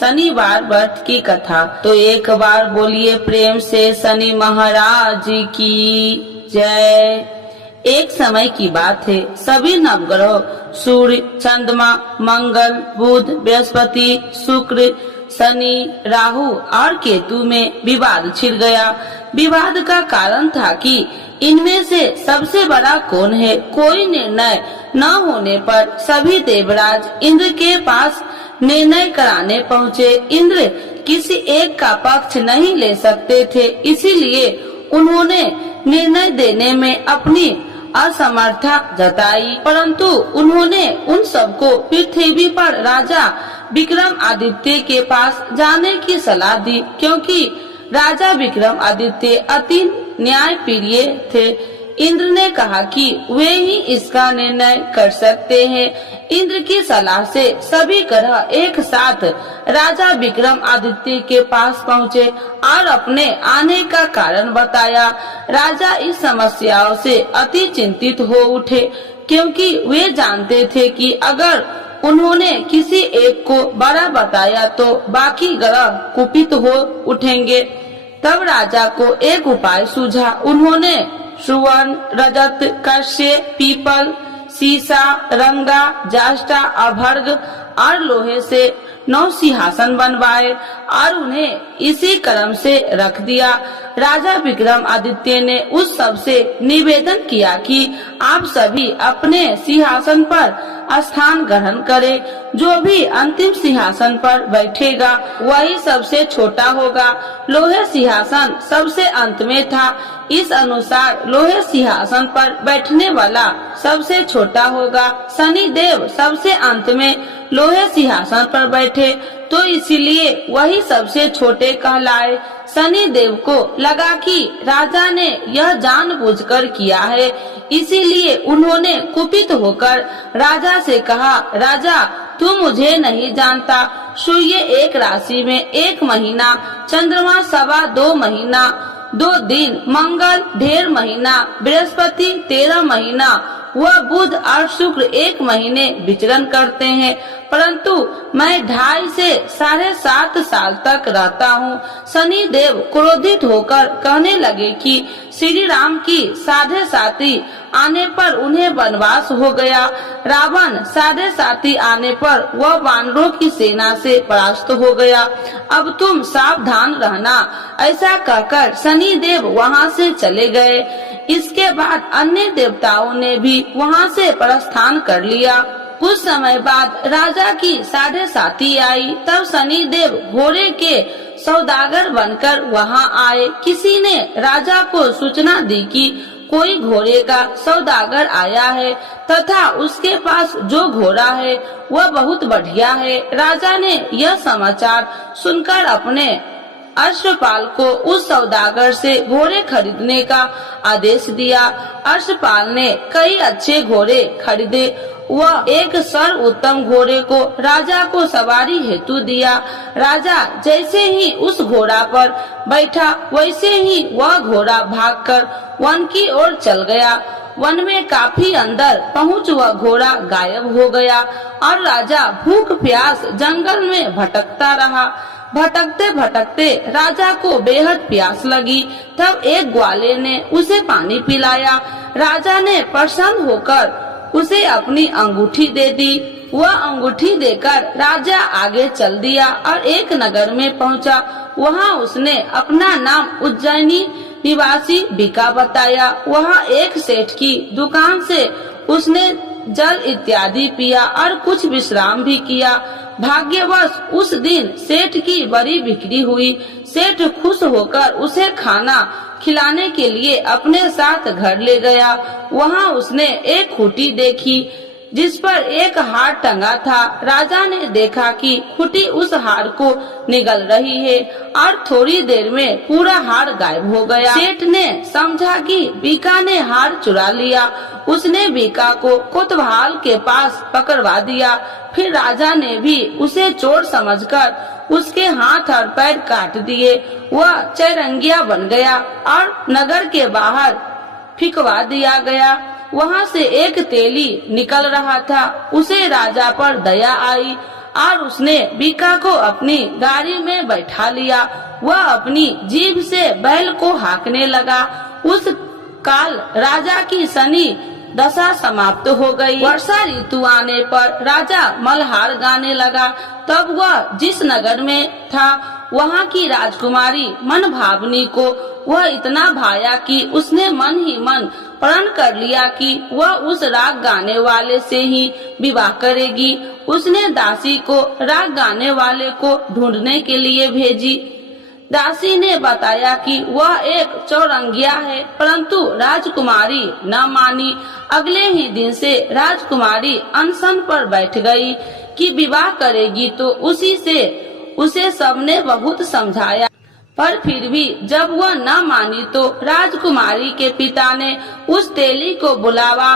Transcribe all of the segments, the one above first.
शनिवार व्रत की कथा। तो एक बार बोलिए प्रेम से शनि महाराज की जय। एक समय की बात है, सभी नवग्रह सूर्य, चंद्रमा, मंगल, बुध, बृहस्पति, शुक्र, शनि, राहु और केतु में विवाद छिड़ गया। विवाद का कारण था कि इनमें से सबसे बड़ा कौन है। कोई निर्णय न होने पर सभी देवराज इंद्र के पास निर्णय कराने पहुँचे। इंद्र किसी एक का पक्ष नहीं ले सकते थे, इसीलिए उन्होंने निर्णय देने में अपनी असमर्थता जताई। परंतु उन्होंने उन सबको पृथ्वी पर राजा विक्रमादित्य के पास जाने की सलाह दी, क्योंकि राजा विक्रमादित्य अति न्यायप्रिय थे। इंद्र ने कहा कि वे ही इसका निर्णय कर सकते हैं। इंद्र की सलाह से सभी ग्रह एक साथ राजा विक्रमादित्य के पास पहुँचे और अपने आने का कारण बताया। राजा इस समस्याओं से अति चिंतित हो उठे, क्योंकि वे जानते थे कि अगर उन्होंने किसी एक को बड़ा बताया तो बाकी ग्रह कुपित हो उठेंगे। तब राजा को एक उपाय सूझा। उन्होंने सुवर्ण, रजत, कांस्य, पीपल, सीसा, रंगा, जाष्टा, अभर्ग और लोहे से 9 सिंहासन बनवाए और उन्हें इसी क्रम से रख दिया। राजा विक्रमादित्य ने उस सब से निवेदन किया कि आप सभी अपने सिंहासन पर स्थान ग्रहण करें। जो भी अंतिम सिंहासन पर बैठेगा वही सबसे छोटा होगा। लोहे सिंहासन सबसे अंत में था, इस अनुसार लोहे सिंहासन पर बैठने वाला सबसे छोटा होगा। शनि देव सबसे अंत में लोहे सिंहासन पर बैठे, तो इसीलिए वही सबसे छोटे कहलाए। शनि देव को लगा कि राजा ने यह जानबूझकर किया है, इसीलिए उन्होंने कुपित होकर राजा से कहा, राजा तू मुझे नहीं जानता। सूर्य एक राशि में 1 महीना, चंद्रमा 2.25 महीना, 2 दिन, मंगल 1.5 महीना, बृहस्पति 13 महीना, वह बुध और शुक्र 1 महीने विचरण करते हैं, परंतु मैं 2.5 से 7.5 साल तक रहता हूँ। शनि देव क्रोधित होकर कहने लगे कि श्री राम की 7.5 आने पर उन्हें वनवास हो गया। रावण 7.5 आने पर वह वानरों की सेना से परास्त हो गया। अब तुम सावधान रहना। ऐसा कहकर शनि देव वहाँ से चले गए। इसके बाद अन्य देवताओं ने भी वहाँ से प्रस्थान कर लिया। कुछ समय बाद राजा की 7.5 आई। तब शनि देव घोड़े के सौदागर बनकर वहाँ आए। किसी ने राजा को सूचना दी कि कोई घोड़े का सौदागर आया है तथा उसके पास जो घोड़ा है वह बहुत बढ़िया है। राजा ने यह समाचार सुनकर अपने अश्वपाल को उस सौदागर से घोड़े खरीदने का आदेश दिया। अश्वपाल ने कई अच्छे घोड़े खरीदे। वह एक सर्वोत्तम घोड़े को राजा को सवारी हेतु दिया। राजा जैसे ही उस घोड़ा पर बैठा वैसे ही वह घोड़ा भागकर वन की ओर चल गया। वन में काफी अंदर पहुँच वह घोड़ा गायब हो गया और राजा भूख प्यास जंगल में भटकता रहा। भटकते भटकते राजा को बेहद प्यास लगी। तब एक ग्वाले ने उसे पानी पिलाया। राजा ने प्रसन्न होकर उसे अपनी अंगूठी दे दी। वह अंगूठी देकर राजा आगे चल दिया और एक नगर में पहुंचा। वहां उसने अपना नाम उज्जैनी निवासी बीका बताया। वहां एक सेठ की दुकान से उसने जल इत्यादि पिया और कुछ विश्राम भी किया। भाग्यवश उस दिन सेठ की बड़ी बिक्री हुई। सेठ खुश होकर उसे खाना खिलाने के लिए अपने साथ घर ले गया। वहां उसने एक खूंटी देखी जिस पर एक हार टंगा था। राजा ने देखा कि खूंटी उस हार को निगल रही है और थोड़ी देर में पूरा हार गायब हो गया। सेठ ने समझा कि बीका ने हार चुरा लिया। उसने बीका को कोतवाल के पास पकड़वा दिया। फिर राजा ने भी उसे चोर समझकर उसके हाथ और पैर काट दिए। वह चैरंगिया बन गया और नगर के बाहर फिकवा दिया गया। वहाँ से एक तेली निकल रहा था। उसे राजा पर दया आई और उसने बीका को अपनी गाड़ी में बैठा लिया। वह अपनी जीभ से बैल को हाँकने लगा। उस काल राजा की शनि दशा समाप्त हो गई। वर्षा ऋतु आने पर राजा मल्हार गाने लगा। तब वह जिस नगर में था वहाँ की राजकुमारी मन भावनी को वह इतना भाया कि उसने मन ही मन प्रण कर लिया कि वह उस राग गाने वाले से ही विवाह करेगी। उसने दासी को राग गाने वाले को ढूंढने के लिए भेजी। दासी ने बताया कि वह एक चौरंगिया है, परंतु राजकुमारी न मानी। अगले ही दिन से राजकुमारी अनशन पर बैठ गई कि विवाह करेगी तो उसी से उसे सबने बहुत समझाया, पर फिर भी जब वह न मानी तो राजकुमारी के पिता ने उस तेली को बुलावा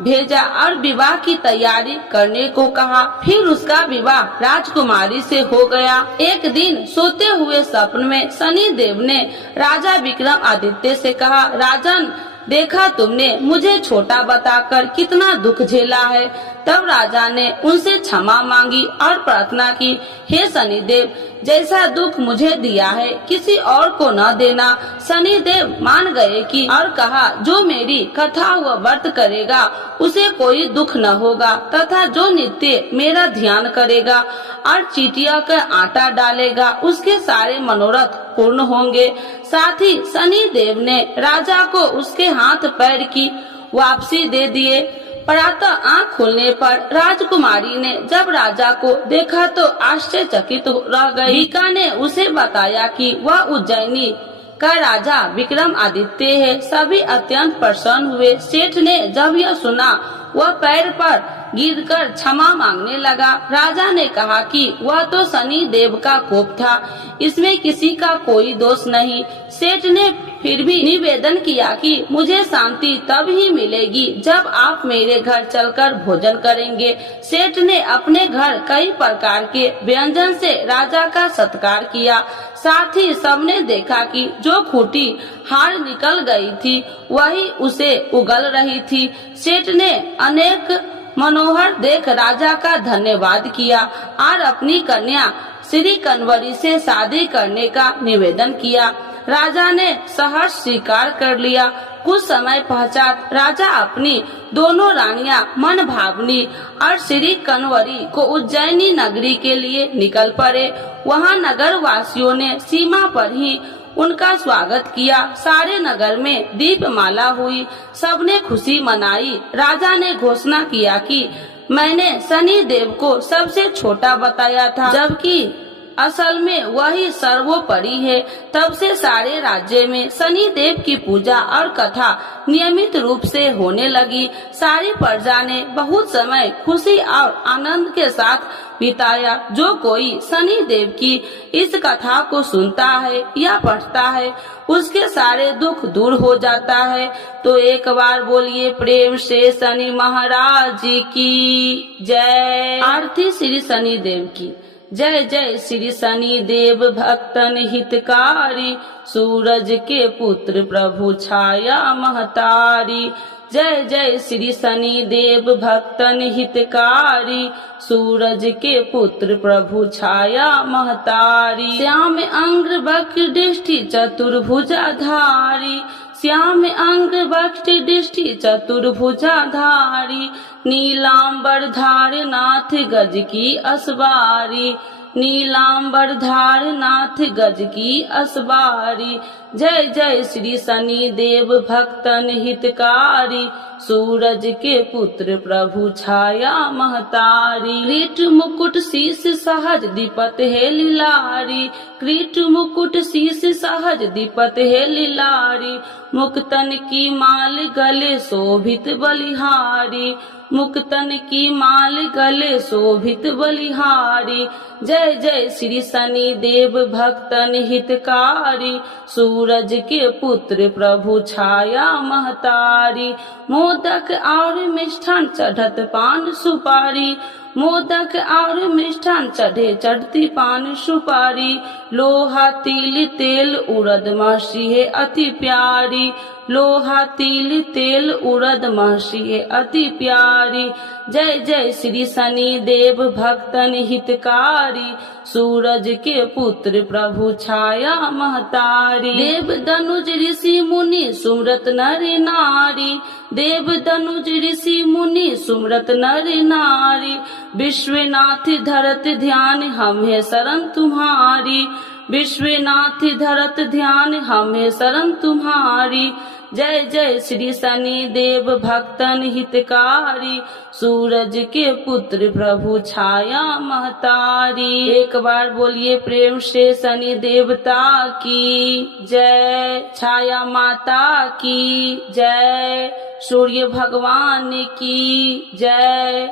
भेजा और विवाह की तैयारी करने को कहा। फिर उसका विवाह राजकुमारी से हो गया। एक दिन सोते हुए स्वप्न में शनि देव ने राजा विक्रम आदित्य से कहा, राजन, देखा तुमने मुझे छोटा बताकर कितना दुख झेला है। तब राजा ने उनसे क्षमा मांगी और प्रार्थना की, हे शनिदेव, जैसा दुख मुझे दिया है किसी और को न देना। शनिदेव मान गए कि और कहा, जो मेरी कथा व व्रत करेगा उसे कोई दुख न होगा, तथा जो नित्य मेरा ध्यान करेगा और चीटिया का आटा डालेगा उसके सारे मनोरथ पूर्ण होंगे। साथ ही शनिदेव ने राजा को उसके हाथ पैर की वापसी दे दिए। प्रातः आँख खुलने पर राजकुमारी ने जब राजा को देखा तो आश्चर्यचकित रह गई। बीका ने उसे बताया कि वह उज्जैनी का राजा विक्रम आदित्य है। सभी अत्यंत प्रसन्न हुए। सेठ ने जब यह सुना वह पैर पर गिरकर क्षमा मांगने लगा। राजा ने कहा कि वह तो शनि देव का कोप था, इसमें किसी का कोई दोष नहीं। सेठ ने फिर भी निवेदन किया कि मुझे शांति तब ही मिलेगी जब आप मेरे घर चलकर भोजन करेंगे। सेठ ने अपने घर कई प्रकार के व्यंजन से राजा का सत्कार किया। साथ ही सबने देखा कि जो खूंटी हार निकल गई थी वही उसे उगल रही थी। सेठ ने अनेक मनोहर देख राजा का धन्यवाद किया और अपनी कन्या श्री कन्वरी से शादी करने का निवेदन किया। राजा ने सहर्ष स्वीकार कर लिया। कुछ समय पश्चात राजा अपनी दोनों रानियां मन भावनी और श्री कन्वरी को उज्जैनी नगरी के लिए निकल पड़े। वहां नगर वासियों ने सीमा पर ही उनका स्वागत किया। सारे नगर में दीपमाला हुई, सबने खुशी मनाई। राजा ने घोषणा किया कि मैंने शनि देव को सबसे छोटा बताया था, जबकि असल में वही सर्वोपरि है। तब से सारे राज्य में शनि देव की पूजा और कथा नियमित रूप से होने लगी। सारी प्रजा ने बहुत समय खुशी और आनंद के साथ बिताया। जो कोई शनि देव की इस कथा को सुनता है या पढ़ता है उसके सारे दुख दूर हो जाता है। तो एक बार बोलिए प्रेम से शनि महाराज की जय। आरती श्री शनि देव की जय। जय श्री शनि देव भक्तन हितकारी, सूरज के पुत्र प्रभु छाया महतारी। जय जय श्री शनि देव भक्तन हितकारी, सूरज के पुत्र प्रभु छाया महतारी। श्याम अंग वक्र दृष्टि चतुर्भुजाधारी, श्याम अंग वक्र दृष्टि चतुर्भुजाधारी। नीलांबर धार नाथ गज की असवारी, नीलांबर धार नाथ गज की असवारी। जय जय श्री शनि देव भक्तन हितकारी, सूरज के पुत्र प्रभु छाया महतारी। क्रीट मुकुट शीश सहज दीपत है लीलारी, क्रीट मुकुट शीश सहज दीपत है लीलारी। मुक्तन की माल गले शोभित बलिहारी, मुक्तन की माल गले शोभित बलिहारी। जय जय श्री शनि देव भक्तन हितकारी, सूरज के पुत्र प्रभु छाया महतारी। मोदक और मिष्ठान चढ़त पान सुपारी, मोदक और मिष्ठान चढ़े चढ़ती पान सुपारी। लोहा तिल तेल उड़द मसी है अति प्यारी, लोहा तिल तेल उड़द महर्षि अति प्यारी। जय जय श्री शनि देव भक्तन हितकारी, सूरज के पुत्र प्रभु छाया महतारी। देव धनुज ऋषि मुनि सुमरत नर नारी, देव धनुज ऋषि मुनि सुमरत नर नारी। विश्वनाथ धरत ध्यान हमें शरण तुम्हारी, विश्वनाथ धरत ध्यान हमें शरण तुम्हारी। जय जय श्री शनि देव भक्तन हितकारी, सूरज के पुत्र प्रभु छाया महतारी। एक बार बोलिए प्रेम से शनि देवता की जय, छाया माता की जय, सूर्य भगवान की जय।